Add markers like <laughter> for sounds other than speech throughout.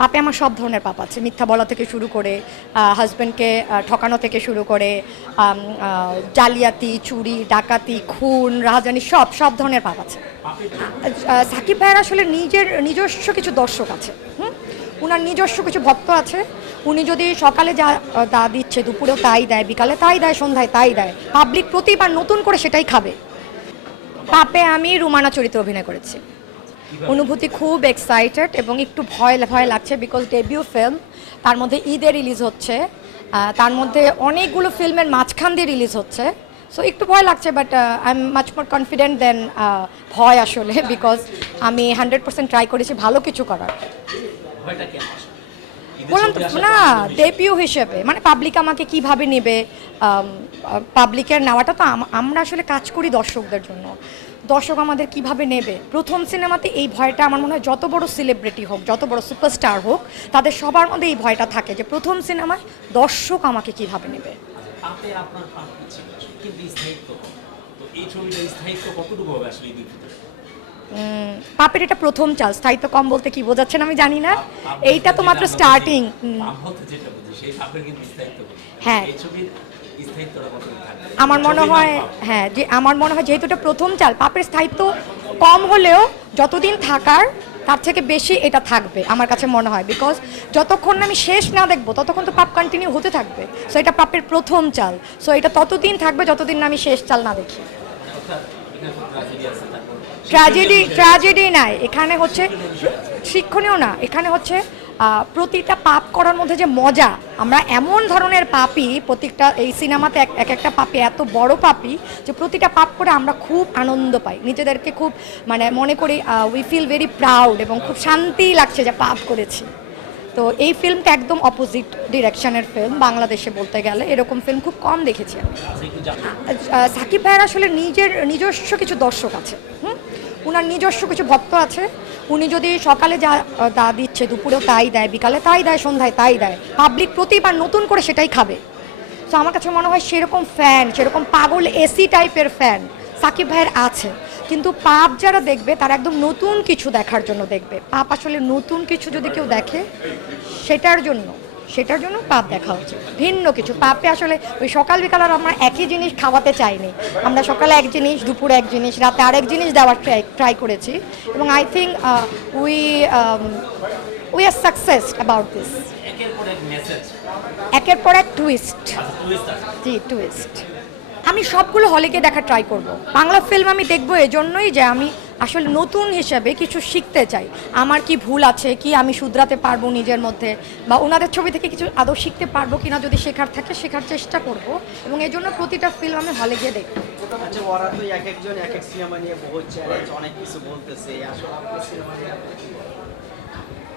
পাপে আমার সব ধরনের পাপ আছে। মিথ্যা বলা থেকে শুরু করে হাজব্যান্ডকে ঠকানো থেকে শুরু করে জালিয়াতি, চুরি, ডাকাতি, খুন, রাহাজানি, সব সব ধরনের পাপ আছে। সাকিব ভাইয়ের আসলে নিজের, নিজস্ব কিছু দর্শক আছে, হুম? উনার নিজস্ব কিছু ভক্ত আছে। উনি যদি সকালে যা তা দিচ্ছে, দুপুরেও তাই দেয়, বিকালে তাই দেয়, সন্ধ্যায় তাই দেয় পাবলিক প্রতিবার নতুন করে সেটাই খাবে। পাপে আমি রুমানা চরিত্রে অভিনয় করেছি। অনুভূতি খুব এক্সাইটেড এবং একটু ভয় ভয় লাগছে বিকজ ডেবিউ ফিল্ম তার মধ্যে ঈদে রিলিজ হচ্ছে। তার মধ্যে অনেকগুলো ফিল্মের মাঝখান দিয়ে রিলিজ হচ্ছে। সো একটু ভয় লাগছে but I am much more confident then ভয় আসলে <laughs> বিকজ আমি হান্ড্রেড পার্সেন্ট ট্রাই করেছি ভালো কিছু করার। বললাম তো না ডেবিউ হিসেবে মানে পাবলিক আমাকে কীভাবে নেবে? পাবলিকের নেওয়াটা তো আমরা আসলে কাজ করি দর্শকদের জন্য। দর্শক আমাদের কীভাবে নেবে? প্রথম সিনেমাতে এই ভয়টা আমার মনে হয় যত বড় সেলিব্রিটি হোক যত বড় সুপারস্টার হোক তাদের সবার মধ্যে এই ভয়টা থাকে যে প্রথম সিনেমায় দর্শক আমাকে কীভাবে নেবে? পাপের এটা প্রথম চাল স্থায়িত্ব কম বলতে কি বোঝাচ্ছেন আমি জানি না। এইটা তো মাত্র স্টার্টিং। হ্যাঁ। আমার মনে হয় হ্যাঁ যে আমার মনে হয় যেহেতু এটা প্রথম চাল পাপের স্থায়িত্ব কম হলেও যতদিন থাকার তার থেকে বেশি এটা থাকবে আমার কাছে মনে হয়। বিকজ যতক্ষণ আমি শেষ না দেখব ততক্ষণ তো পাপ কন্টিনিউ হতে থাকবে। সো এটা পাপের প্রথম চাল। সো এটা ততদিন থাকবে যতদিন না আমি শেষ চাল না দেখি। ট্র্যাজেডি ট্র্যাজেডি নাই। এখানে হচ্ছে শিক্ষণীয় না এখানে হচ্ছে প্রতিটা পাপ করার মধ্যে যে মজা, আমরা এমন ধরনের পাপি প্রত্যেকটা এই সিনেমাতে এক এক একটা পাপি এত বড় পাপি যে প্রতিটা পাপ করে আমরা খুব আনন্দ পাই। নিজেদেরকে খুব মানে মনে করি উই ফিল ভেরি প্রাউড এবং খুব শান্তি লাগছে যে পাপ করেছি। তো এই ফিল্মটা একদম অপোজিট ডিরেকশনের ফিল্ম বাংলাদেশে বলতে গেলে। এরকম ফিল্ম খুব কম দেখেছি আমি। সাকিব ভাইয়ের আসলে নিজের নিজস্ব কিছু দর্শক আছে, হুম? ওনার নিজস্ব কিছু ভক্ত আছে। উনি যদি সকালে যা দা দিচ্ছে, দুপুরেও তাই দেয়, বিকালে তাই দেয়, সন্ধ্যায় তাই দেয় পাবলিক প্রতিবার নতুন করে সেটাই খাবে। তো আমার কাছে মনে হয় সেরকম ফ্যান সেরকম পাগল এসি টাইপের ফ্যান সাকিব ভাইয়ের আছে। কিন্তু পাপ যারা দেখবে, তারা একদম নতুন কিছু দেখার জন্য দেখবে। পাপ আসলে নতুন কিছু যদি কেউ দেখে, সেটার জন্য। সেটার জন্য পাপ দেখা উচিত ভিন্ন কিছু। পাপে আসলে ওই সকাল বিকাল আর আমরা একই জিনিস খাওয়াতে চাইনি। আমরা সকালে এক জিনিস দুপুরে এক জিনিস রাতে আরেক জিনিস দেওয়ার ট্রাই ট্রাই করেছি। এবং I think we we are success about this একের পর এক টুইস্ট আচ্ছা জি টুইস্ট আমি সবগুলো হলে গিয়ে দেখার ট্রাই করব। বাংলা ফিল্ম আমি দেখব এজন্যই যে আমি আসলে নতুন হিসেবে কিছু শিখতে চাই। আমার কি ভুল আছে? কি আমি শুধরাতে পারব নিজের মধ্যে? বা ওনাদের ছবি থেকে কিছু আদৌ শিখতে পারব কিনা যদি শেখার থাকে শেখার চেষ্টা করব। এবং এই জন্য প্রতিটা ফিল্ম আমি হলে গিয়ে দেখব আচ্ছা ওরা তো এক একজন এক এক সিনেমা নিয়ে বহু চ্যালেঞ্জ অনেক কিছু বলতেছে। আসলে আপনার সিনেমা নিয়ে আপনি কি বলেন?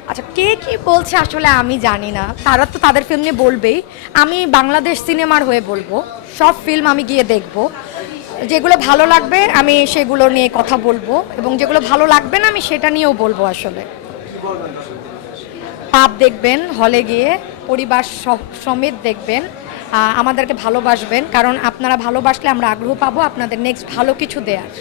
আচ্ছা কে কি বলছে আসলে আমি জানি না। তারা তো তাদের ফিল্ম নিয়ে বলবেই। আমি বাংলাদেশ সিনেমার হয়ে বলব। সব ফিল্ম আমি গিয়ে দেখব। যেগুলো ভালো লাগবে, আমি সেগুলো নিয়ে কথা বলব এবং যেগুলো ভালো লাগবে না, আমি সেটা নিয়েও বলব আসলে। পাপ দেখবেন, হলে গিয়ে পরিবার সমেত দেখবেন আমাদেরকে ভালোবাসবেন, কারণ আপনারা ভালোবাসলে আমরা আগ্রহ পাবো আপনাদের নেক্সট ভালো কিছু দেওয়ার